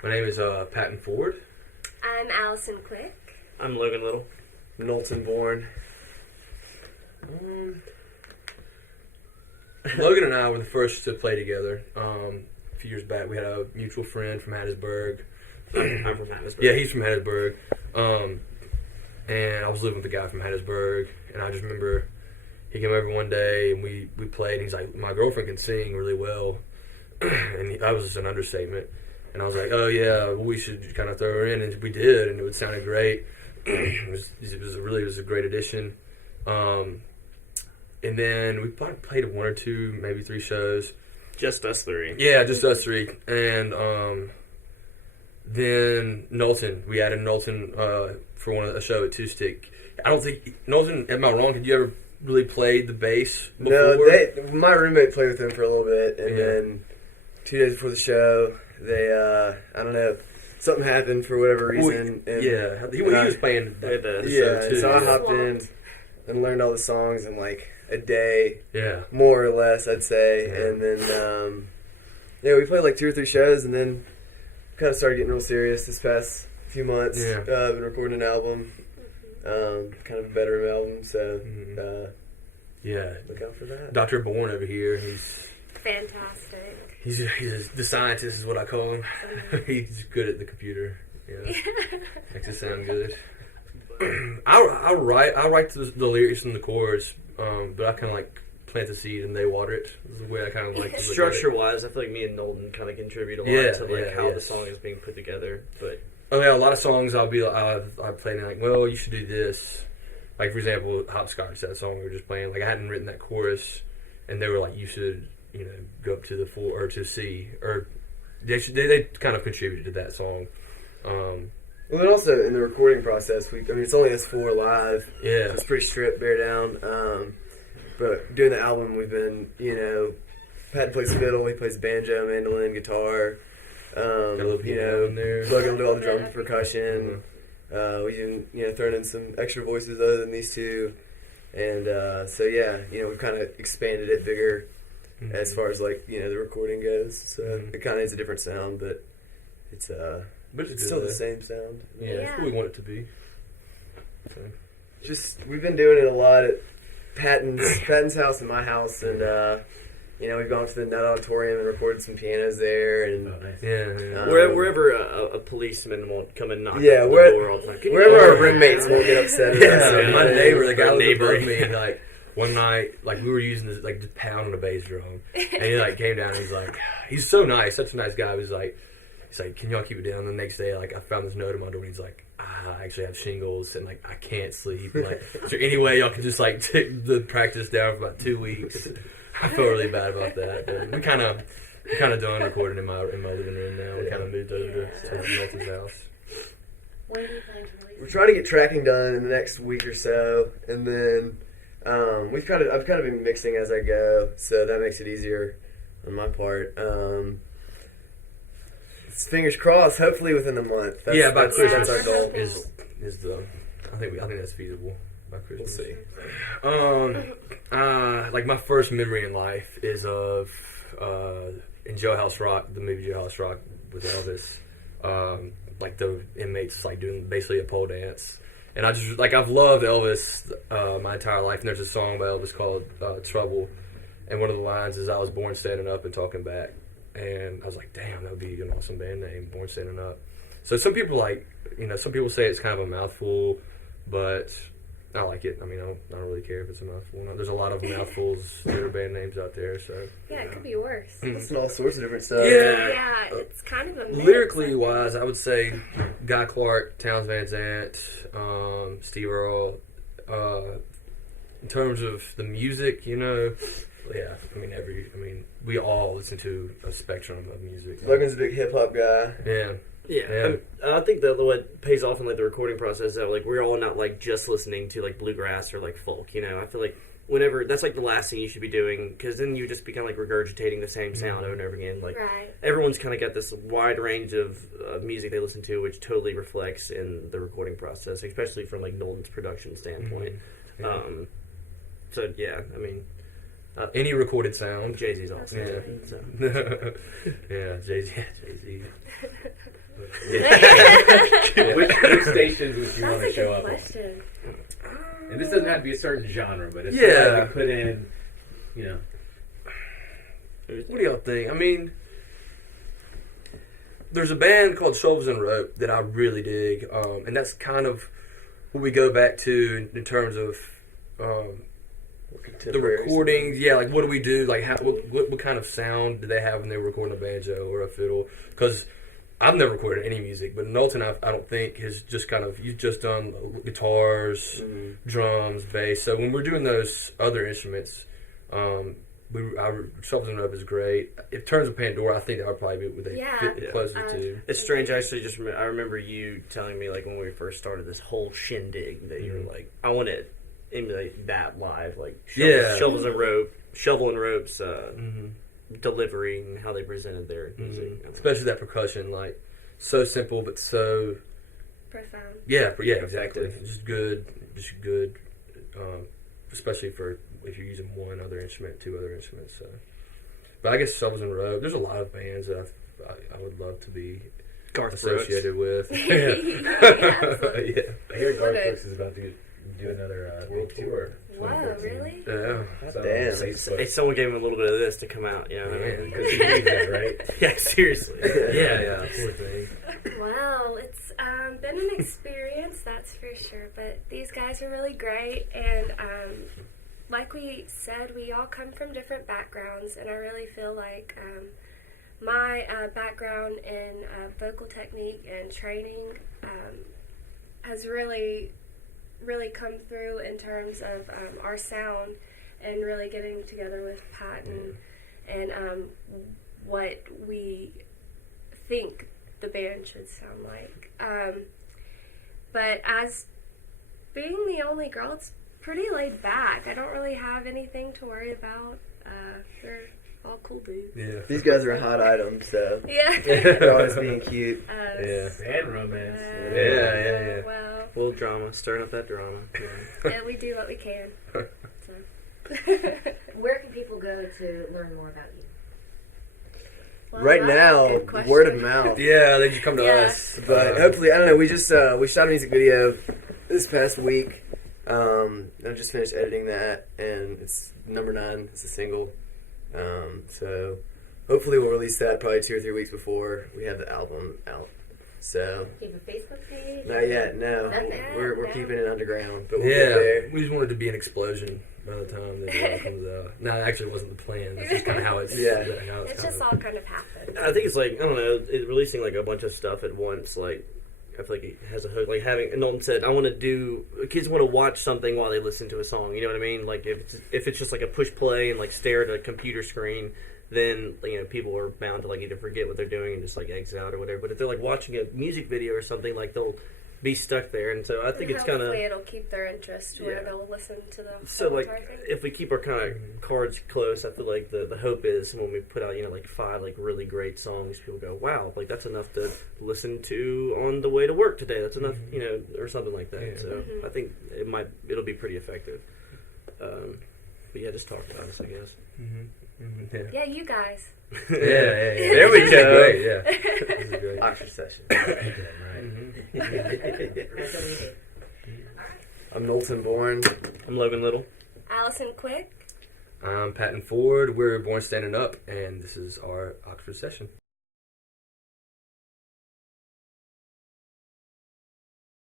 My name is Patton Ford. I'm Allison Quick. I'm Logan Little. Knowlton Bourne. Logan and I were the first to play together. A few years back, we had a mutual friend from Hattiesburg. I'm from Hattiesburg. Yeah, he's from Hattiesburg. And I was living with a guy from Hattiesburg, and I just remember he came over one day and we played, and he's like, my girlfriend can sing really well. And that was just an understatement. And I was like, oh yeah, we should kind of throw her in, and we did, and it sounded great. It was a great addition. And then we probably played one or two, maybe 3 shows. Just us 3. Yeah, just us 3. And then Knowlton, we added Knowlton for a show at Two Stick. I don't think Knowlton. Am I wrong? Had you ever really played the bass before? No, my roommate played with him for a little bit, and then 2 days before the show, they I don't know, something happened for whatever reason. He was playing too. So I hopped in and learned all the songs in like a day, yeah, more or less, I'd say. Yeah. And then we played like 2 or 3 shows, and then kind of started getting real serious this past few months. Yeah, been recording an album, kind of a bedroom album. So yeah, look out for that. Dr. Bourne over here, he's fantastic. He's the scientist is what I call him. He's good at the computer. Yeah. Makes it sound good. I write the lyrics and the chords, but I kind of like plant the seed and they water it. Is the way I kind of like to look Structure at it. wise, I feel like me and Knowlton kind of contribute a lot to how the song is being put together. But a lot of songs I play and like, well, you should do this. Like for example, Hopscotch, that song we were just playing. Like I hadn't written that chorus, and they were like, you should, go up to the 4 or to C, or they kind of contributed to that song. Well, and also in the recording process, it's only us 4 live. Yeah, so it's pretty stripped, bare down. But doing the album, we've been, Pat plays fiddle, he plays banjo, mandolin, guitar. Got a little piano in there. Logan will do all the drums, percussion. We even, thrown in some extra voices other than these 2. And we've kind of expanded it bigger. Mm-hmm. As far as the recording goes, so it kind of is a different sound, but it's still the same sound. Yeah, that's what we want it to be. So. Just we've been doing it a lot at Patton's house and my house, and we've gone to the Nut Auditorium and recorded some pianos there, and wherever a policeman won't come and knock on the door all the time. Wherever our roommates won't get upset. My neighbor, the guy who lived above me, like. One night, we were using this, just pound on a bass drum, and he, came down, and he's like, he's so nice, such a nice guy, he's like, can y'all keep it down? And the next day, I found this note in my door, and he's like, I actually have shingles, and, I can't sleep, and, is there any way y'all can just, take the practice down for about 2 weeks? I felt really bad about that, but we kind of done recording in my living room now. We kind of moved over to Knowlton's house. When are you planning to release? We're trying to get tracking done in the next week or so, and then I've kind of been mixing as I go, so that makes it easier on my part. Fingers crossed. Hopefully within a month. By Christmas. That's our goal. I think that's feasible by Christmas. We'll see. My first memory in life is of in Jailhouse Rock, the movie Jailhouse Rock with Elvis. The inmates doing basically a pole dance. And I just, I've loved Elvis my entire life. And there's a song by Elvis called Trouble. And one of the lines is, I was born standing up and talking back. And I was like, damn, that would be an awesome band name, Born Standing Up. So some people some people say it's kind of a mouthful, but I like it. I don't really care if it's a mouthful. There's a lot of mouthfuls that are band names out there. So yeah, it could be worse. It's all sorts of different stuff. Yeah, it's kind of a mix. Lyrically wise, I would say Guy Clark, Townes Van Zandt, Steve Earle. In terms of the music, we all listen to a spectrum of music. Logan's a big hip hop guy. Yeah. I think that what pays off in the recording process is that we're all not just listening to bluegrass or folk. I feel like whenever that's the last thing you should be doing, because then you just become regurgitating the same sound over and over again. Right. Everyone's kind of got this wide range of music they listen to, which totally reflects in the recording process, especially from Knowlton's production standpoint. Mm-hmm. Any recorded sound. Jay-Z's awesome. Yeah. So. Yeah, Jay-Z. Which stations would you want to That's a show good up on? question. And this doesn't have to be a certain genre, but it's Yeah. something to put in, you know. What do y'all think? I mean, there's a band called Shovels and Rope that I really dig, and that's kind of what we go back to in terms of the recordings. Yeah, like what do we do? Like what kind of sound do they have when they were recording a banjo or a fiddle? Because I've never recorded any music, but Knowlton, I don't think, has just kind of, you've just done guitars, drums, bass. So when we're doing those other instruments, Shovels and Rope is great. In terms of Pandora, I think that would probably be what they fit closer to. It's strange. I actually I remember you telling me, like, when we first started this whole shindig, that you were like, I want to emulate that live, like Shovel and Rope's delivery and how they presented their music, especially that percussion, like so simple but so profound. Yeah, exactly. Just good. Especially for if you're using one other instrument, two other instruments. So, but I guess Shovels and Rope. There's a lot of bands that I would love to be associated with. I hear Garth Brooks is about to do another world tour. Wow, really? Yeah. Damn. Hey, someone gave him a little bit of this to come out, you know? Because he needs that, right? Yeah, seriously. Yeah. Poor thing. Well, it's been an experience, that's for sure. But these guys are really great, and like we said, we all come from different backgrounds, and I really feel like my background in vocal technique and training has really come through in terms of our sound, and really getting together with Pat and what we think the band should sound like. But as being the only girl, it's pretty laid back. I don't really have anything to worry about. They're all cool dudes. Yeah. These guys are a hot item, so Yeah. they're always being cute. Yeah. And romance. Yeah. Well, A little drama, stirring up that drama. yeah, we do what we can. So. Where can people go to learn more about you? Well, Right that's a now, good question. word of mouth. Yeah, they just come to Yeah. us. But hopefully, I don't know. We just we shot a music video this past week. I just finished editing that, and it's number 9. It's a single. So hopefully we'll release that probably 2 or 3 weeks before we have the album out. So Do you have a Facebook page? not yet. No, Nothing. we're No. keeping it underground, but we'll get there. We just wanted to be an explosion by the time that it comes out. No, it actually wasn't the plan. That's just kind of how it's. Yeah. How It's just all kind of happened. I think it's like, I don't know, releasing like a bunch of stuff at once, like, I feel like it has a hook. Like having, and Knowlton said, kids want to watch something while they listen to a song, you know what I mean? Like if it's just like a push play and like stare at a computer screen, then, you know, people are bound to like either forget what they're doing and just like exit out or whatever. But if they're like watching a music video or something, like they'll be stuck there. And so I think it's kind of, hopefully it'll keep their interest where Yeah. they'll listen to the so like entire thing. if we keep our kind of cards close, I feel like the hope is when we put out, you know, like 5 like really great songs, people go, wow, like that's enough to listen to on the way to work today. That's enough, you know, or something like that. Yeah. So I think it'll be pretty effective. But yeah, just talk about us, I guess. Yeah. Yeah, you guys. Yeah. There we This is go. Great. Yeah. This is great. Oxford session. That's what we do. I'm Knowlton Bourne. I'm Logan Little. Allison Quick. I'm Patton Ford. We're Born Standing Up, and this is our Oxford session.